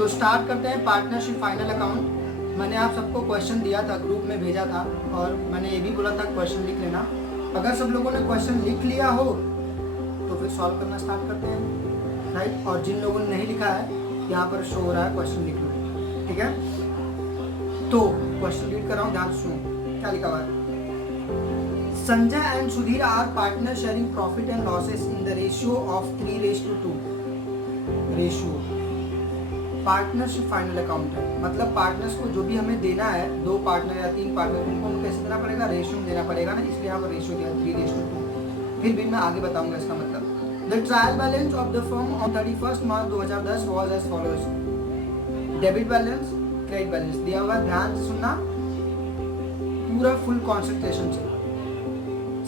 तो स्टार्ट करते हैं पार्टनरशिप फाइनल अकाउंट। मैंने आप सबको क्वेश्चन दिया था, ग्रुप में भेजा था, और मैंने ये भी बोला था क्वेश्चन लिख लेना। अगर सब लोगों ने क्वेश्चन लिख लिया हो तो फिर सॉल्व करना स्टार्ट करते हैं, राइट। और जिन लोगों ने नहीं लिखा है, यहाँ पर शो हो रहा है क्वेश्चन लिख लो, ठीक है। तो क्वेश्चन रीड कर रहा हूँ, ध्यान सुनो क्या लिखा हुआ है। Sanjay and Sudhir are partner sharing profit and losses in the ratio of 3:2 ratio. Partnership final account है, मतलब पार्टनर्स को जो भी हमें देना है, 2 पार्टनर या 3 पार्टनर, उनको हमें कैसे देना पड़ेगा, रेशियो में देना पड़ेगा ना, इसलिए यहाँ पर रेशियो दिया 3:2। फिर भी मैं आगे बताऊंगा इसका मतलब। The trial balance of the firm on 31 March 2010 was as follows. Debit balance, credit balance दिया हुआ है, ध्यान से सुनना पूरा फुल कॉन्सेंट्रेशन से।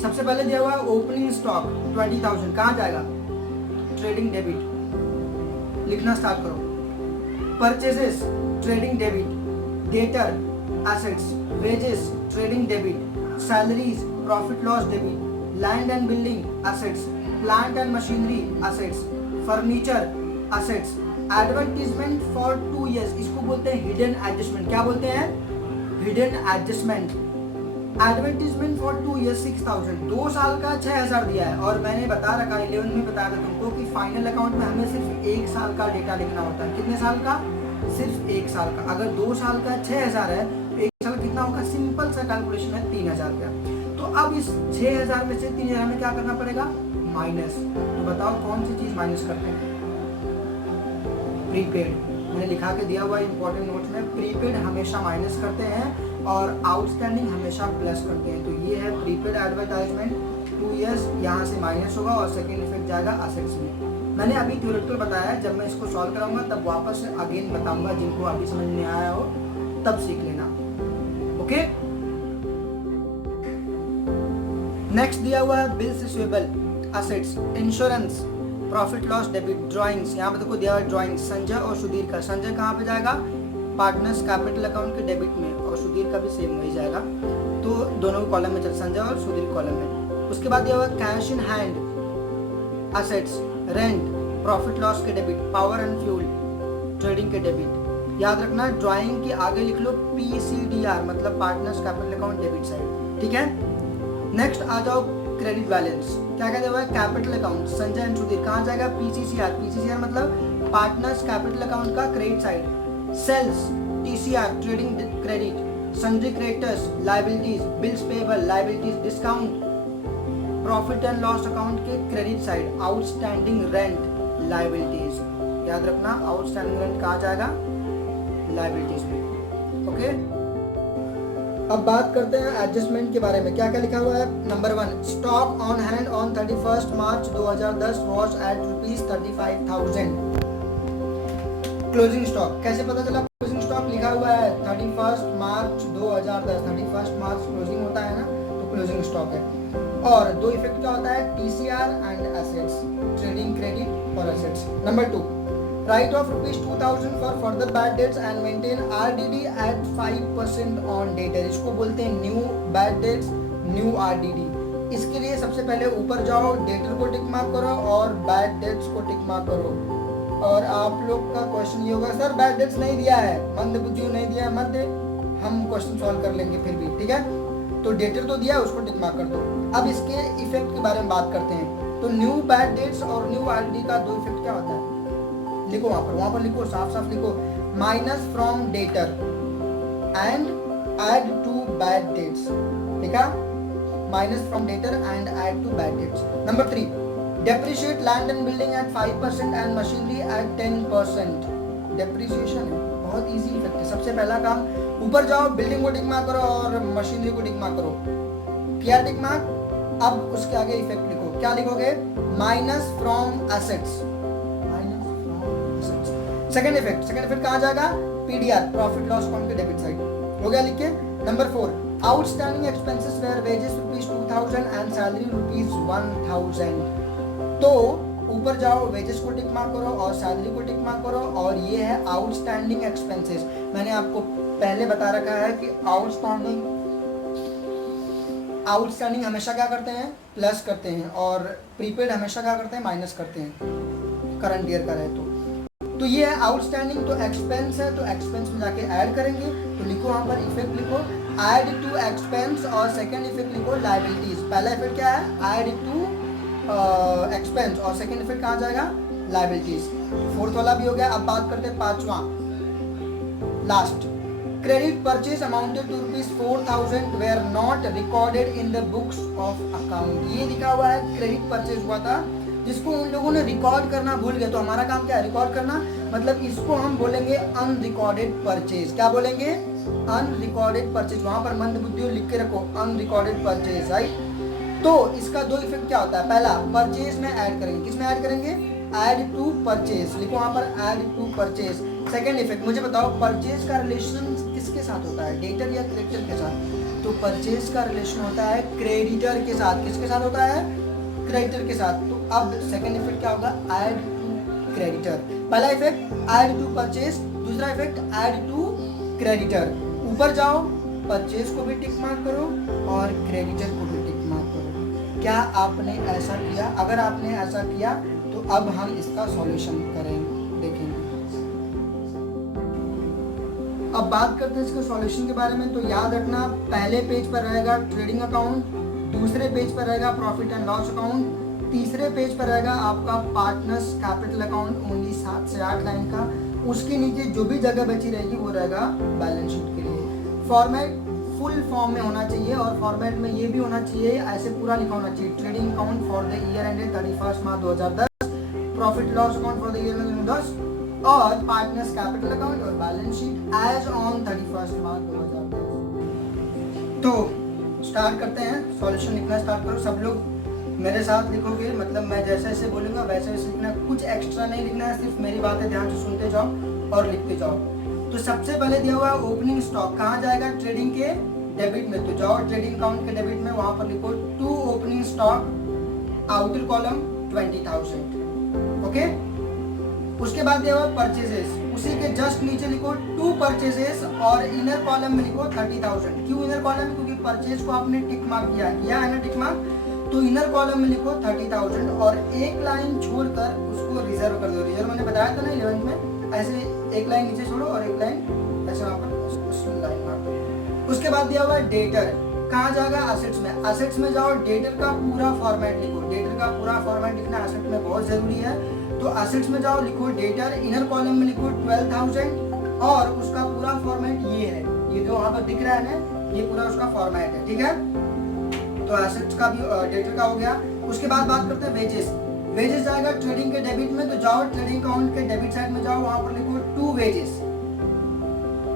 सबसे पहले दिया हुआ है ओपनिंग स्टॉक 20,000, कहाँ जाएगा, ट्रेडिंग डेबिट, लिखना स्टार्ट करो। Purchases trading debit, debtor assets, wages trading debit, salaries profit loss debit, land and building assets, plant and machinery assets, furniture assets, advertisement for 2 years, इसको बोलते हैं हिडन एडजस्टमेंट। क्या बोलते हैं, hidden adjustment. Advertisement for 2 years 6,000, 2 साल का 6,000 दिया है। और मैंने बता रखा 11 में बताया था तुमको कि फाइनल अकाउंट में हमें सिर्फ 1 साल का डेटा लिखना होता है। कितने साल का, सिर्फ 1 साल का। अगर 2 साल का 6,000 है तो 1 साल कितना होगा, सिंपल सा कैलकुलेशन है 3,000 का। तो अब इस 6,000 में से 3,000 में क्या करना पड़ेगा, माइनस। तो बताओ कौन सी चीज माइनस करते हैं, प्रीपेड। मैंने लिखा के दिया हुआ इंपॉर्टेंट नोट्स में, प्रीपेड हमेशा माइनस करते हैं और आउटस्टैंडिंग हमेशा प्लस करते हैं। तो ये है प्रीपेड एडवर्टाइजमेंट 2 years, यहाँ से माइनस होगा और सेकेंड इफेक्ट जाएगा असेट्स में। मैंने अभी थ्योरेटिकल बताया, जब मैं इसको सॉल्व कराऊंगा तब वापस से अगेन बताऊंगा, जिनको अभी समझ में आया हो तब सीख लेना, ओके। नेक्स्ट दिया हुआ है bills receivable assets, insurance, profit loss debit, drawings. यहाँ पे देखो दिया हुआ है ड्राइंग्स संजय और सुधीर का। संजय कहाँ पे जाएगा, पार्टनर्स कैपिटल अकाउंट के डेबिट में, और सुधीर का भी सेम वही जाएगा। तो दोनों कॉलम में चल, संजय और सुधीर कॉलम में। उसके बाद दिया हुआ cash in hand assets, rent, profit loss के debit, power and fuel trading के डेबिट। याद रखना ड्राइंग के आगे लिख लो PCDR, मतलब partners capital account debit side, ठीक है। नेक्स्ट आ जाओ क्रेडिट बैलेंस। क्या क्या दिया हुआ है, capital account Sanjay and Sudhir, कहाँ जाएगा, PCCR मतलब पार्टनर्स कैपिटल अकाउंट का credit side. Sales TCR trading credit, sundry creditors liabilities, bills payable liabilities, discount profit and loss account के credit side, outstanding rent liabilities. याद रखना आउटस्टैंडिंग रेंट कहाँ जाएगा, liabilities में, ओके। अब बात करते हैं एडजस्टमेंट के बारे में। क्या क्या लिखा हुआ है, number 1, stock on hand on 31 March 2010 was at ₹35,000। Closing stock, कैसे पता चला क्लोजिंग स्टॉक, लिखा हुआ है 31 मार्च 2010, 31 मार्च क्लोजिंग होता है ना, तो क्लोजिंग स्टॉक है। और 2 इफेक्ट क्या होता है, TCR and assets, trading credit और assets. Number 2, write off ₹2,000 for further bad debts and maintain RDD at 5% on debtor. इसको बोलते हैं new bad debts, new RDD। इसके लिए सबसे पहले ऊपर जाओ, डेटर को टिक मार्क करो और बैड डेट्स को टिक मार्क करो। और आप लोग का क्वेश्चन ये होगा, सर बैड डेट्स नहीं दिया है, मंद बुद्धि नहीं दिया है, मत दे, हम क्वेश्चन सॉल्व कर लेंगे फिर भी, ठीक है। तो डेटर तो दिया है, उसको टिक मार्क कर दो। अब इसके इफेक्ट के बारे में बात करते हैं। तो न्यू बैड डेट्स और न्यू RDD का 2 इफेक्ट क्या होता है, लिखो वहां पर लिखो, साफ साफ लिखो, minus from debtor and add to bad debts, ठीक है, minus from debtor and add to bad debts. Number 3, depreciate land and building at 5% and machinery at 10%। Depreciation है, बहुत इजी इफेक्ट है। सबसे पहला काम, ऊपर जाओ, बिल्डिंग को टिक मार्क करो और मशीनरी को टिक मार्क करो, किया टिक मार्क। अब उसके आगे इफेक्ट लिखो, क्या लिखोगे, minus from assets, second effect कहाँ जाएगा, PDR प्रॉफिट लॉस अकाउंट के डेबिट साइड, हो गया लिख के। Number 4, outstanding expenses where wages ₹2,000 and salary ₹1,000। तो ऊपर जाओ, वेजेस को टिक मार्क करो और सैलरी को टिक मार्क करो, और ये है आउटस्टैंडिंग एक्सपेंसेस। मैंने आपको पहले बता रखा है कि आउटस्टैंडिंग हमेशा क्या करते हैं, प्लस करते हैं, और प्रीपेड हमेशा क्या करते हैं, माइनस करते हैं, करंट ईयर का रहे तो। तो ये है आउटस्टैंडिंग, तो एक्सपेंस है तो एक्सपेंस में जाके ऐड करेंगे, तो लिखो वहाँ पर इफेक्ट लिखो ऐड टू एक्सपेंस, और सेकंड इफेक्ट लिखो लायबिलिटीज। पहला इफेक्ट क्या है, ऐड टू एक्सपेंस, और सेकंड इफेक्ट कहाँ जाएगा, लायबिलिटीज। फोर्थ वाला भी हो गया। अब बात करते हैं पांचवा last, credit purchase amounted to ₹4,000 were not recorded in the books of account. ये लिखा हुआ है क्रेडिट परचेज हुआ था जिसको उन लोगों ने रिकॉर्ड करना भूल गए, तो हमारा काम क्या है, रिकॉर्ड करना, मतलब इसको हम बोलेंगे अनरिकॉर्डेड परचेज। क्या बोलेंगे, अनरिकॉर्डेड परचेज। वहां पर मंद बुद्धि लिख के रखो अनरिकॉर्डेड परचेज, राइट। तो इसका दो इफेक्ट क्या होता है, पहला परचेज में ऐड करेंगे, किस में ऐड करेंगे, ऐड टू परचेज, लिखो वहां पर add to purchase. Second effect, मुझे बताओ परचेज का रिलेशन किसके साथ होता है, डेटर या क्रेडिटर के साथ। तो परचेज का रिलेशन होता है क्रेडिटर के साथ, किसके साथ होता है, क्रेडिटर के साथ। तो अब सेकंड इफेक्ट क्या होगा, ऐड टू क्रेडिटर। पहला इफेक्ट ऐड टू परचेज, दूसरा इफेक्ट ऐड टू क्रेडिटर। ऊपर जाओ, परचेज को भी टिक मार्क करो और क्रेडिटर को भी टिक मार्क करो। क्या आपने ऐसा किया, अगर आपने ऐसा किया तो अब हम इसका सॉल्यूशन करेंगे, देखेंगे। अब बात करते हैं इसके सॉल्यूशन के बारे में। तो याद रखना, पहले पेज पर रहेगा ट्रेडिंग अकाउंट, दूसरे पेज पर रहेगा प्रॉफिट एंड लॉस अकाउंट, तीसरे पेज पर रहेगा आपका पार्टनर्स कैपिटल अकाउंट ओनली 7 से 8 लाइन का। उसके नीचे जो भी जगह बची रहेगी वो रहेगा बैलेंस शीट के लिए। फॉर्मेट फुल फॉर्म में होना चाहिए, और फॉर्मेट में ये भी होना चाहिए, ऐसे पूरा लिखा होना चाहिए, trading account for the year ended 31 March 2010, profit loss account for the year ended 2010, और पार्टनर्स कैपिटल अकाउंट और balance sheet as on 31 March 2010। तो स्टार्ट करते हैं, सॉल्यूशन लिखना स्टार्ट करो। सब लोग मेरे साथ लिखोगे, मतलब मैं जैसे जैसे बोलूँगा वैसे वैसे लिखना, कुछ एक्स्ट्रा नहीं लिखना है, सिर्फ मेरी बातें ध्यान से सुनते जाओ और लिखते जाओ। तो सबसे पहले दिया हुआ है ओपनिंग स्टॉक, कहाँ जाएगा, ट्रेडिंग के डेबिट में। तो जाओ ट्रेडिंग अकाउंट के डेबिट में, वहां पर लिखो to opening stock, outer column 20,000, okay. उसके बाद दिया हुआ परचेजेस, उसी के जस्ट नीचे लिखो टू परचेजेस, और इनर कॉलम में लिखो 30,000। क्यों इनर कॉलम, क्योंकि परचेज को आपने टिक मार्क किया है ना, टिक मार्क। तो इनर कॉलम में लिखो 30,000 और एक लाइन छोड़कर उसको रिजर्व कर दो। रिजर्व मैंने बताया था ना 11 में, ऐसे एक लाइन नीचे छोड़ो और एक लाइन ऐसे वहां पर लाइन मार्क। उसके बाद दिया हुआ है डेटर, कहाँ जाएगा, एसेट्स में। एसेट्स में जाओ, डेटर का पूरा फॉर्मेट लिखो, डेटर का पूरा फॉर्मेट लिखना एसेट में बहुत जरूरी है। तो एसेट्स में जाओ, लिखो डेटर, इनर कॉलम में लिखो 12,000, और उसका पूरा फॉर्मेट ये है, ये जो वहां पर दिख रहा है ना, ये पूरा उसका फॉर्मेट है, ठीक है। तो एसेट्स का भी डेटर का हो गया। उसके बाद बात करते हैं वेजेस। वेजेस जाएगा ट्रेडिंग के डेबिट में, तो जाओ ट्रेडिंग अकाउंट के डेबिट साइड में जाओ, वहां पर लिखो टू वेजेस।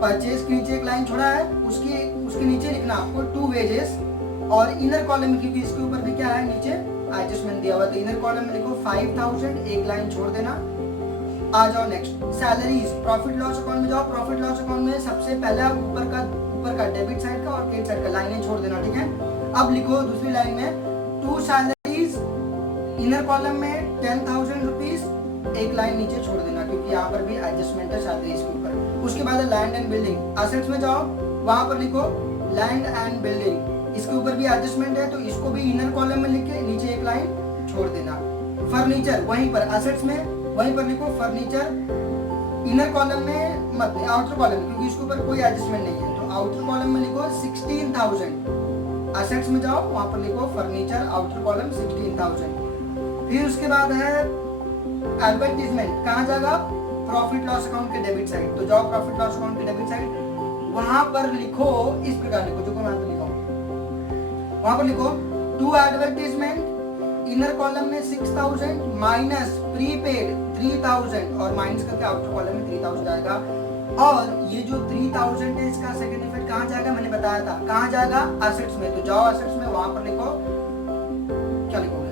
परचेज के नीचे एक लाइन छोड़ा है, उसके नीचे लिखना आपको टू वेजेस, और इनर कॉलम में, क्योंकि इसके ऊपर भी क्या है, नीचे एडजस्टमेंट दिया हुआ, तो इनर कॉलम में लिखो 5,000, एक लाइन छोड़ देना। आ जाओ next, salaries, profit loss account में जाओ, प्रॉफिट लॉस अकाउंट में सबसे पहला ऊपर का डेबिट साइड का और क्रेडिट साइड का लाइनें छोड़ देना, ठीक है। अब लिखो दूसरी लाइन में टू सैलरीज, इनर कॉलम में 10,000 रुपीज, एक लाइन नीचे छोड़ देना, क्योंकि यहाँ पर भी एडजस्टमेंट है सैलरीज के ऊपर। उसके बाद लैंड एंड बिल्डिंग, एसेट्स में जाओ, वहां पर लिखो लैंड एंड बिल्डिंग, इसके ऊपर भी एडजस्टमेंट है, तो इसको भी इनर कॉलम में लिख के नीचे एक लाइन छोड़ देना। फर्नीचर, वहीं पर एसेट्स में वहीं पर लिखो फर्नीचर, इनर कॉलम में मत, आउटर कॉलम, क्योंकि इसके ऊपर कोई एडजस्टमेंट नहीं है, तो आउटर कॉलम में लिखो 16,000। एसेट्स में जाओ, वहां पर लिखो फर्नीचर, आउटर कॉलम 16,000। फिर उसके बाद है एडवर्टीजमेंट, कहाँ जाएगा, प्रॉफिट लॉस अकाउंट के डेबिट साइड। तो जाओ प्रॉफिट लॉस अकाउंट के डेबिट साइड, वहां पर लिखो इस प्रकार लिखो, जो मैं यहाँ पे लिखा हूँ, वहां पर लिखो टू एडवर्टीजमेंट, इनर कॉलम में 6,000 माइनस प्रीपेड 3,000, और माइनस करके आउटर कॉलम में 3,000 आएगा। और ये जो 3,000 है, इसका सेकंड इफेक्ट कहाँ जाएगा, मैंने बताया था, कहाँ जाएगा, एसेट्स में। तो जाओ एसेट्स में, वहां पर लिखो, क्या लिखोगे,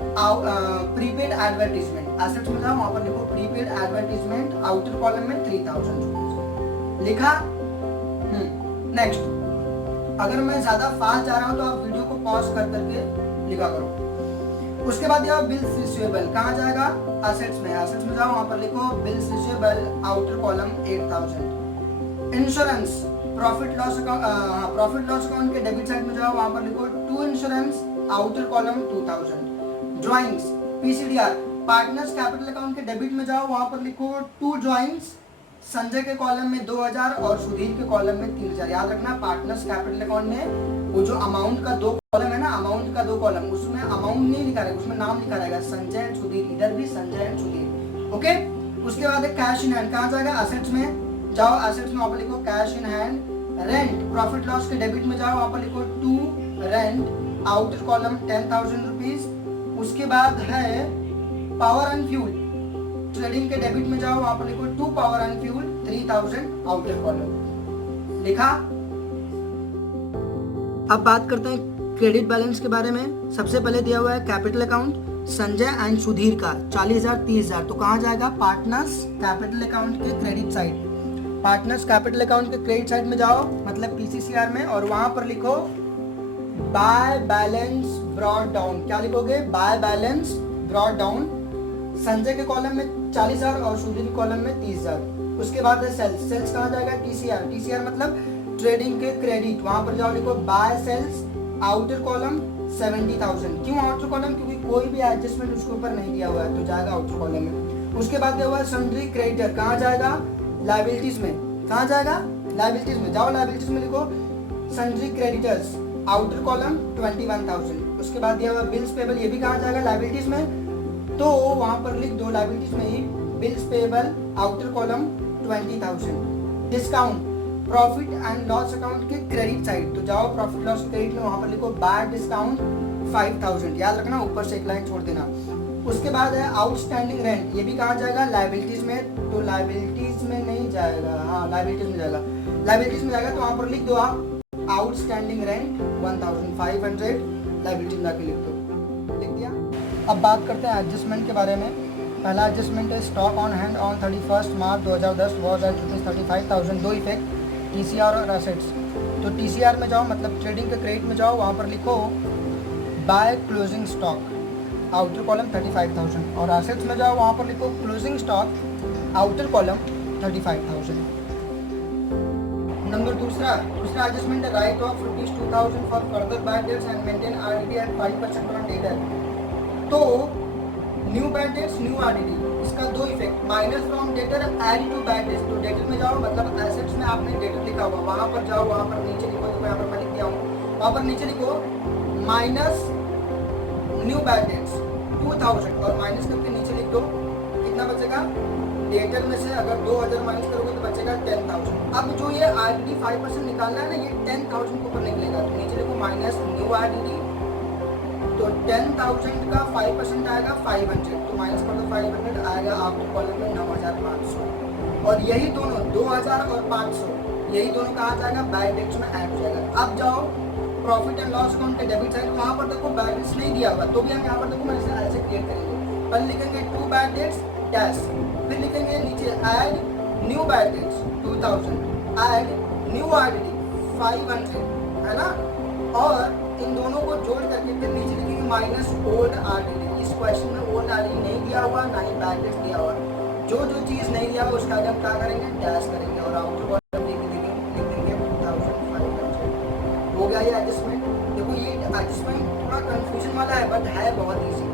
प्रीपेड एडवर्टीजमेंट, एसेट्स में जाओ, वहां पर लिखो प्रीपेड एडवर्टीजमेंट, आउटर कॉलम में 3,000 लिखा। नेक्स्ट, अगर मैं ज्यादा फास्ट जा रहा हूं तो आप वीडियो को पॉज कर करके लिखा करो। उसके बाद यह बिल्स रिसीवेबल, कहाँ जाएगा, एसेट्स में। एसेट्स में जाओ, वहां पर लिखो bills receivable, outer column 8,000। Insurance, profit loss account के डेबिट साइड में जाओ, वहां पर लिखो to insurance, outer column 2,000। Drawings, PCDR, partners capital account के डेबिट में जाओ, वहां पर लिखो टू ज्वाइंट्स, संजय के कॉलम में 2000 और सुधीर के कॉलम में 3000। याद रखना पार्टनर्स कैपिटल अकाउंट में वो जो अमाउंट का 2 कॉलम है ना, अमाउंट का 2 कॉलम, उसमें अमाउंट नहीं लिखा रहेगा, उसमें नाम लिखा रहेगा संजय एंड सुधीर, इधर भी संजय एंड सुधीर। ओके, उसके बाद कैश इन हैंड कहाँ जाएगा, एसेट्स में जाओ, एसेट्स में वहां पर लिखो cash in hand. Rent profit loss के डेबिट में जाओ, वहां पर लिखो to rent, outer column 10,000 rupees. उसके बाद है पावर एंड फ्यूल, ट्रेडिंग के डेबिट में जाओ, वहां पर लिखो to power and fuel 3000, outer column लिखा। अब बात करते हैं क्रेडिट बैलेंस के बारे में। सबसे पहले दिया हुआ है capital account Sanjay and Sudhir का 40,000 30,000, तो कहाँ जाएगा, पार्टनर्स कैपिटल अकाउंट के credit side. Partners capital account के क्रेडिट साइड में जाओ, मतलब पीसीसीआर में, और वहां पर लिखो बाय बैलेंस ब्रॉट डाउन। क्या लिखोगे, by balance brought down. Sanjay के कॉलम में 40,000 और सुधीर के कॉलम में 30,000। उसके बाद है सेल्स, सेल्स कहाँ जाएगा, टीसीआर, टीसीआर मतलब ट्रेडिंग के क्रेडिट, वहां पर जाओ लिखो बाय सेल्स, आउटर कॉलम 70,000। क्यों आउटर कॉलम, क्योंकि कोई भी एडजस्टमेंट उसके ऊपर नहीं दिया हुआ है, तो जाएगा आउटर कॉलम में। उसके बाद दिया हुआ है सन्ड्री क्रेडिटर, कहाँ जाएगा, लायबिलिटीज में। कहाँ जाएगा, लायबिलिटीज में जाओ, लायबिलिटीज में लिखो सन्ड्री क्रेडिटर्स, आउटर कॉलम 21,000। उसके बाद दिया हुआ बिल्स पेबल, ये भी कहाँ जाएगा, लायबिलिटीज में, तो वहां पर लिख दो लायबिलिटीज में ही bills payable, outer column 20,000। Discount profit and loss account के क्रेडिट साइड, तो जाओ प्रॉफिट लॉस क्रेडिट में, वहां पर लिखो बाय डिस्काउंट 5,000। याद रखना ऊपर से एक लाइन छोड़ देना। उसके बाद है आउटस्टैंडिंग रेंट, ये भी कहाँ जाएगा, लायबिलिटीज में, तो लायबिलिटीज में नहीं जाएगा, हाँ लायबिलिटीज में जाएगा, लायबिलिटीज में जाएगा, तो वहां पर लिख दो आप आउटस्टैंडिंग रेंट 1,500, लायबिलिटीज में जाके लिख दो, लिख दिया। अब बात करते हैं एडजस्टमेंट के बारे में। पहला एडजस्टमेंट है stock on hand on 31 March 2010 was at ₹35,000, दो इफेक्ट टीसीआर और एसेट्स। तो टीसीआर में जाओ, मतलब ट्रेडिंग के क्रेडिट में जाओ, वहाँ पर लिखो by closing stock, outer column 35,000, और एसेट्स में जाओ, वहाँ पर लिखो closing stock, outer column 35,000। Number दूसरा एडजस्टमेंट है write off ₹2,000 for further bad debts and maintain RDD at 5% on debtor. तो new bad debts, new RDD, इसका दो effect, minus from debtor add to bad debts. तो debtor में जाओ, मतलब assets में आपने डेटर लिखा हुआ, वहां पर जाओ, वहां पर नीचे लिखो, देखो यहाँ पर मैं लिख दिया हूँ, वहां पर नीचे लिखो माइनस न्यू बैड डेट्स 2,000, और माइनस करके नीचे लिख दो, कितना बचेगा, डेटर में से अगर 2,000 माइनस करोगे तो बचेगा 10,000। अब जो ये आरडीडी 5% निकालना है ना, ये 10,000 के ऊपर निकलेगा, तो नीचे लिखो माइनस न्यू आरडीडी, तो 10,000 का 5% आएगा 500, तो माइनस कर दो 500, आएगा आपके कॉलम में 9,500। और यही दोनों 2,000 और 500, यही दोनों कहाँ जाएगा, बैड डेट्स में ऐड हो जाएगा। अब जाओ प्रॉफिट एंड लॉस अकाउंट के डेबिट साइड, वहाँ पर देखो बैड डेट्स नहीं दिया हुआ, तो भी हम यहाँ पर देखो मैं ऐसे क्रिएट करेंगे, पहले लिखेंगे टू बैड डेट्स डैश, फिर लिखेंगे नीचे add new bad dates 2,000, add new RDD 500, है ना, और इन दोनों को जोड़ करके फिर नीचे लिखेंगे माइनस ओल्ड आरडीडी। इस क्वेश्चन में ओल्ड आरडीडी नहीं दिया हुआ, ना ही बैड डेट्स दिया हुआ, जो चीज़ नहीं दिया हुआ उसका हम क्या करेंगे, डैश करेंगे, और आउटर कॉलम लिख देंगे 2,500। हो गया ये एडजस्टमेंट। देखो ये एडजस्टमेंट थोड़ा कंफ्यूजन वाला है, बट है बहुत ईजी।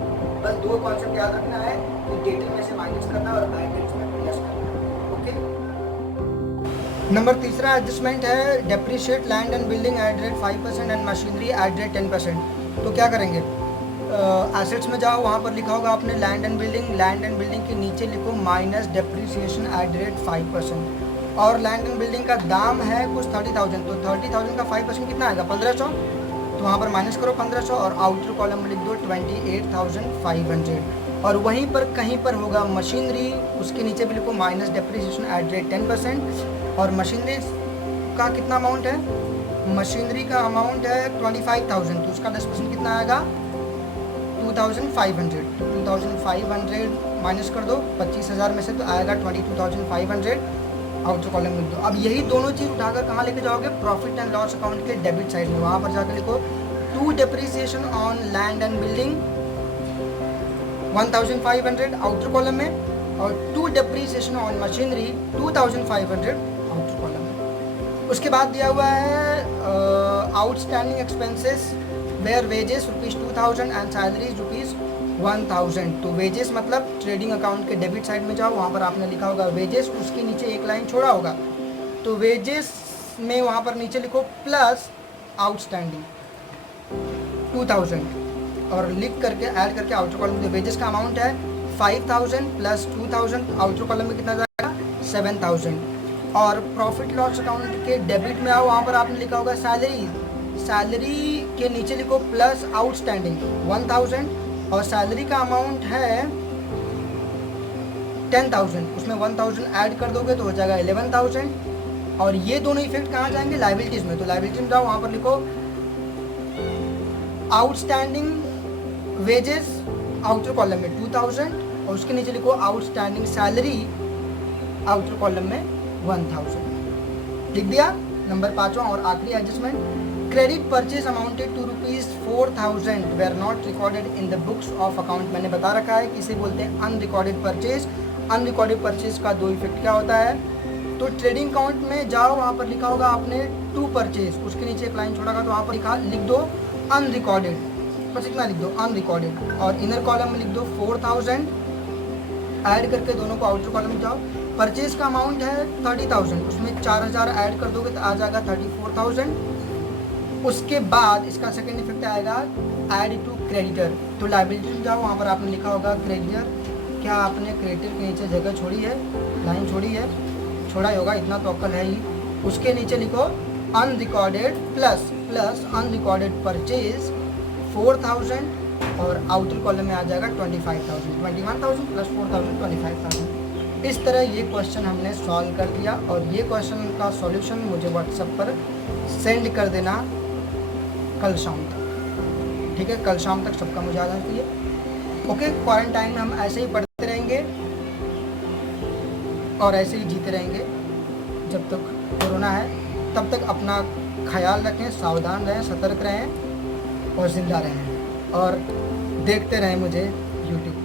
बस दो कॉन्सेप्ट याद रखना है कि डेटर में से माइनस करना और बैड डेट्स में प्लस करना। ओके, नंबर तीसरा एडजस्टमेंट है depreciate land and building at rate 5% and machinery at rate 10%। तो क्या करेंगे, एसेट्स में जाओ, वहाँ पर लिखा होगा आपने लैंड एंड बिल्डिंग के नीचे लिखो माइनस डेप्रिसिएशन एट रेट 5%, और लैंड एंड बिल्डिंग का दाम है कुछ 30,000, तो 30,000 का 5% कितना आएगा, 1,500, तो वहाँ पर माइनस करो 1,500, और आउटर कॉलम में लिख दो 28,500, और वहीं पर कहीं पर होगा मशीनरी, उसके नीचे भी लिखो माइनस डेप्रिसिएशन एट रेट 10%, और मशीनरी का कितना अमाउंट है, मशीनरी का अमाउंट है 25,000, तो उसका 10% कितना आएगा 2,500, 2,500 माइनस कर दो 25,000 में से, तो आएगा 22,500, आउटर कॉलम लिख दो। अब यही दोनों चीज़ उठाकर कहाँ लेके जाओगे, प्रॉफिट एंड लॉस अकाउंट के डेबिट साइड में, वहाँ पर जाकर लिखो to depreciation on land and building 1,500 outer column में, और to depreciation on machinery 2,500 outer column में। उसके बाद दिया हुआ है outstanding expenses where wages ₹2,000 and salaries 1000। तो वेजेस मतलब ट्रेडिंग अकाउंट के डेबिट साइड में जाओ, वहाँ पर आपने लिखा होगा वेजेस, उसके नीचे एक लाइन छोड़ा होगा, तो वेजेस में वहाँ पर नीचे लिखो प्लस आउटस्टैंडिंग 2000 और लिख करके ऐड करके आउटर कॉलम में वेजेस का अमाउंट है 5000 प्लस 2000, आउटर कॉलम में कितना जाएगा 7000। और प्रॉफिट लॉस अकाउंट के डेबिट में आओ, वहाँ पर आपने लिखा होगा सैलरी, सैलरी के नीचे लिखो प्लस आउटस्टैंडिंग 1000 और सैलरी का अमाउंट है 10,000, उसमें 1000 ऐड कर दोगे तो हो जाएगा 11,000। और ये दोनों इफेक्ट कहाँ जाएंगे, लाइबिलिटीज में। तो लाइबिलिटीज में जाओ, वहाँ पर लिखो आउटस्टैंडिंग वेजेस आउटर कॉलम में 2000 और उसके नीचे लिखो आउटस्टैंडिंग सैलरी आउटर कॉलम में 1000। लिख दिया। नंबर 5वां और आखिरी adjustment, credit purchase amounted to ₹4000 were not recorded in the books of account. मैंने बता रखा है किसे बोलते हैं अनरिकॉर्डेड परचेज। अनरिकॉर्डेड परचेज का दो इफेक्ट क्या होता है, तो ट्रेडिंग अकाउंट में जाओ, वहाँ पर लिखा होगा आपने टू परचेज, उसके नीचे एक लाइन छोड़ा होगा तो वहाँ पर लिख दो अनरिकॉर्डेड, बस इतना लिख दो अनरिकॉर्डेड। और इनर कॉलम में लिख दो 4000, ऐड करके दोनों को आउटर कॉलम में जाओ। परचेज का अमाउंट है 30,000, उसमें 4000 ऐड कर दोगे तो आ जाएगा 34,000। उसके बाद इसका सेकेंड इफेक्ट आएगा ऐड टू क्रेडिटर। तो लाइबिलिटी में जाओ, वहाँ पर आपने लिखा होगा क्रेडिटर, क्या आपने क्रेडिटर के नीचे जगह छोड़ी है, लाइन छोड़ी है, छोड़ा ही होगा, इतना तो अक्ल है ही। उसके नीचे लिखो अनरिकॉर्डेड प्लस अनरिकॉर्डेड परचेज 4000 और आउटर कॉलम में आ जाएगा 25,000, 21,000 प्लस 4000 25,000। इस तरह ये क्वेश्चन हमने सॉल्व कर दिया और ये क्वेश्चन का सॉल्यूशन मुझे व्हाट्सएप पर सेंड कर देना कल शाम तक, ठीक है। कल शाम तक सबका मुझे आ जाती है। ओके, क्वारंटाइन में हम ऐसे ही पढ़ते रहेंगे और ऐसे ही जीते रहेंगे जब तक कोरोना है। तब तक अपना ख्याल रखें, सावधान रहें, सतर्क रहें और ज़िंदा रहें और देखते रहें मुझे यूट्यूब।